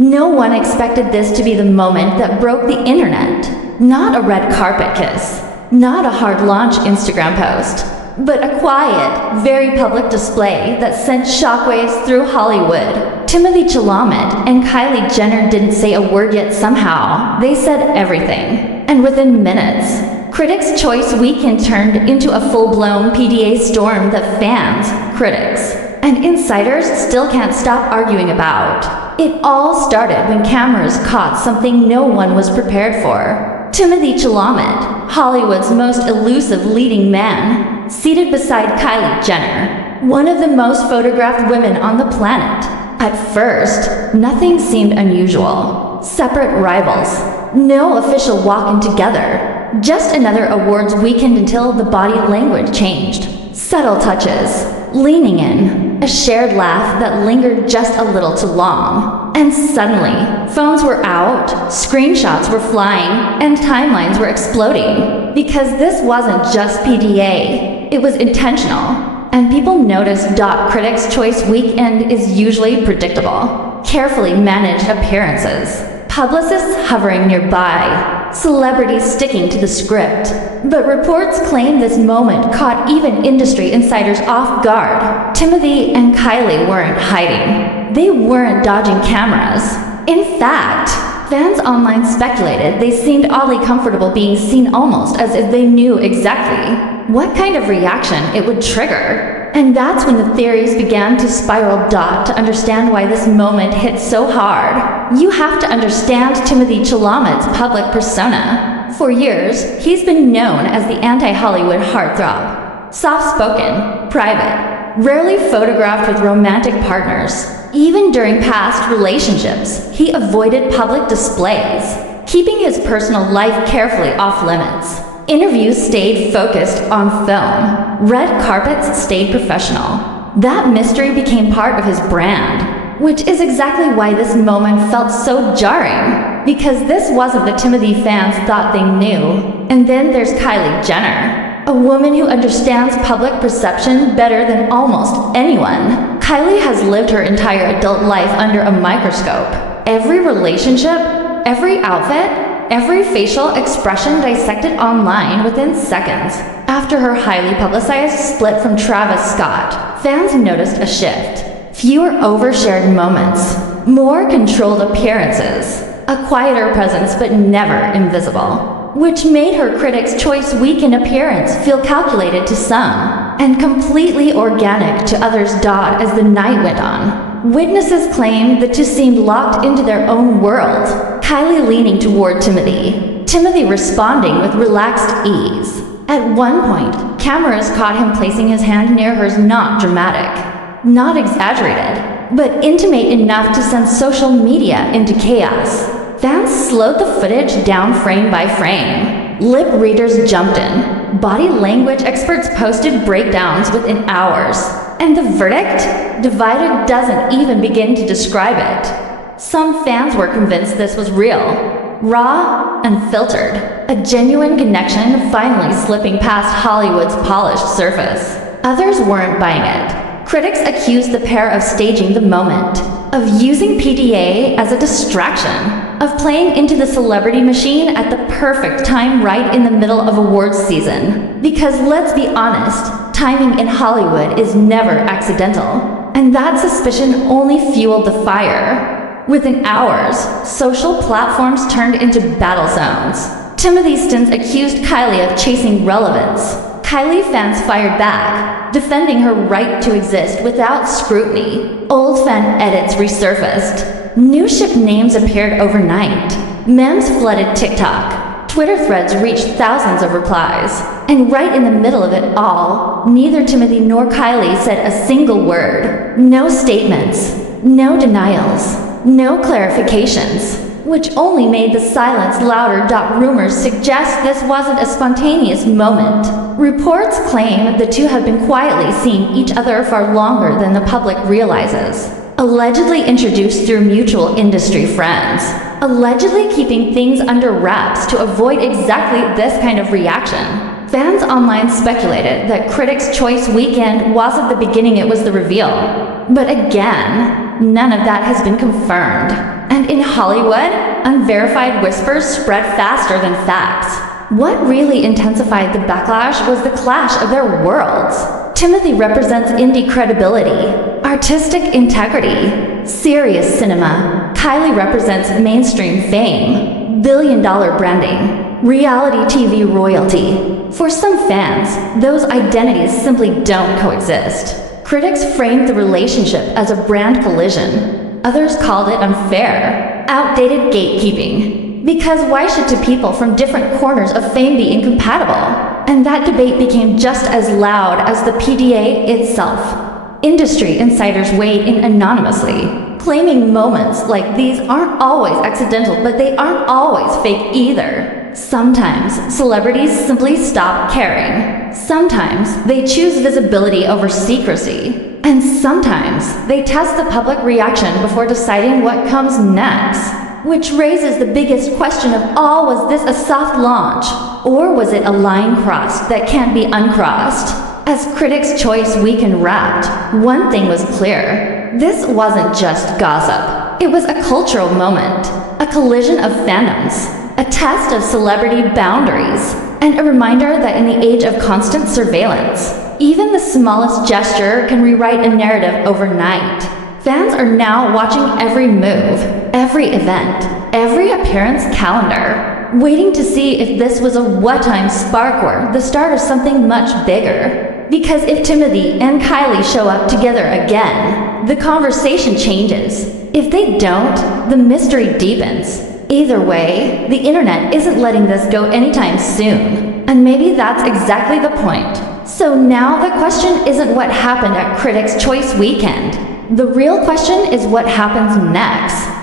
No one expected this to be the moment that broke the internet. Not a red carpet kiss, not a hard launch Instagram post, but a quiet, very public display that sent shockwaves through Hollywood. Timothée Chalamet and Kylie Jenner didn't say a word yet somehow. They said everything. And within minutes, Critics' Choice Weekend turned into a full-blown PDA storm that fans, critics, and insiders still can't stop arguing about. It all started when cameras caught something no one was prepared for. Timothée Chalamet, Hollywood's most elusive leading man, seated beside Kylie Jenner, one of the most photographed women on the planet. At first, nothing seemed unusual. Separate rivals, no official walking together, just another awards weekend until the body language changed. Subtle touches, leaning in, a shared laugh that lingered just a little too long. And suddenly, phones were out, screenshots were flying, and timelines were exploding. Because this wasn't just PDA, it was intentional. And people noticed. Critics' Choice Weekend is usually predictable. Carefully managed appearances, publicists hovering nearby, celebrities sticking to the script. But reports claim this moment caught even industry insiders off guard. Timothée and Kylie weren't hiding. They weren't dodging cameras. In fact, fans online speculated they seemed oddly comfortable being seen, almost as if they knew exactly what kind of reaction it would trigger. And that's when the theories began to spiral. To understand why this moment hit so hard, you have to understand Timothée Chalamet's public persona. For years, he's been known as the anti-Hollywood heartthrob. Soft-spoken, private, rarely photographed with romantic partners. Even during past relationships, he avoided public displays, keeping his personal life carefully off limits. Interviews stayed focused on film. Red carpets stayed professional. That mystery became part of his brand, which is exactly why this moment felt so jarring. Because this wasn't the Timothée fans thought they knew. And then there's Kylie Jenner, a woman who understands public perception better than almost anyone. Kylie has lived her entire adult life under a microscope. Every relationship, every outfit, every facial expression dissected online within seconds. After her highly publicized split from Travis Scott, fans noticed a shift. Fewer overshared moments, more controlled appearances, a quieter presence but never invisible, which made her Critics' Choice Weekend appearance feel calculated to some, and completely organic to others. As the night went on, witnesses claimed the two seemed locked into their own world. Kylie leaning toward Timothée responding with relaxed ease. At one point, cameras caught him placing his hand near hers. Not dramatic, not exaggerated, but intimate enough to send social media into chaos. Fans slowed the footage down frame by frame. Lip readers jumped in. Body language experts posted breakdowns within hours. And the verdict? Divided doesn't even begin to describe it. Some fans were convinced this was real, raw, unfiltered, a genuine connection finally slipping past Hollywood's polished surface. Others weren't buying it. Critics accused the pair of staging the moment, of using PDA as a distraction, of playing into the celebrity machine at the perfect time, right in the middle of awards season. Because let's be honest, timing in Hollywood is never accidental, and that suspicion only fueled the fire. Within hours, social platforms turned into battle zones. Timothée Stins accused Kylie of chasing relevance. Kylie fans fired back, defending her right to exist without scrutiny. Old fan edits resurfaced. New ship names appeared overnight. Memes flooded TikTok. Twitter threads reached thousands of replies. And right in the middle of it all, neither Timothée nor Kylie said a single word. No statements, no denials, no clarifications, which only made the silence louder. Rumors suggest this wasn't a spontaneous moment. Reports claim the two have been quietly seeing each other far longer than the public realizes. Allegedly introduced through mutual industry friends. Allegedly keeping things under wraps to avoid exactly this kind of reaction. Fans online speculated that Critics' Choice Weekend wasn't the beginning, it was the reveal. But again, none of that has been confirmed. And in Hollywood, unverified whispers spread faster than facts. What really intensified the backlash was the clash of their worlds. Timothée represents indie credibility, artistic integrity, serious cinema. Kylie represents mainstream fame, billion-dollar branding, reality TV royalty. For some fans, those identities simply don't coexist. Critics framed the relationship as a brand collision. Others called it unfair, outdated gatekeeping. Because why should two people from different corners of fame be incompatible? And that debate became just as loud as the PDA itself. Industry insiders weighed in anonymously, claiming moments like these aren't always accidental, but they aren't always fake either. Sometimes celebrities simply stop caring. Sometimes they choose visibility over secrecy. And sometimes they test the public reaction before deciding what comes next. Which raises the biggest question of all: was this a soft launch? Or was it a line crossed that can't be uncrossed? As Critics' Choice Weekend wrapped, one thing was clear. This wasn't just gossip. It was a cultural moment, a collision of fandoms, a test of celebrity boundaries, and a reminder that in the age of constant surveillance, even the smallest gesture can rewrite a narrative overnight. Fans are now watching every move, every event, every appearance calendar, waiting to see if this was a what-time spark or the start of something much bigger. Because if Timothée and Kylie show up together again, the conversation changes. If they don't, the mystery deepens. Either way, the internet isn't letting this go anytime soon. And maybe that's exactly the point. So now the question isn't what happened at Critics' Choice Weekend. The real question is what happens next.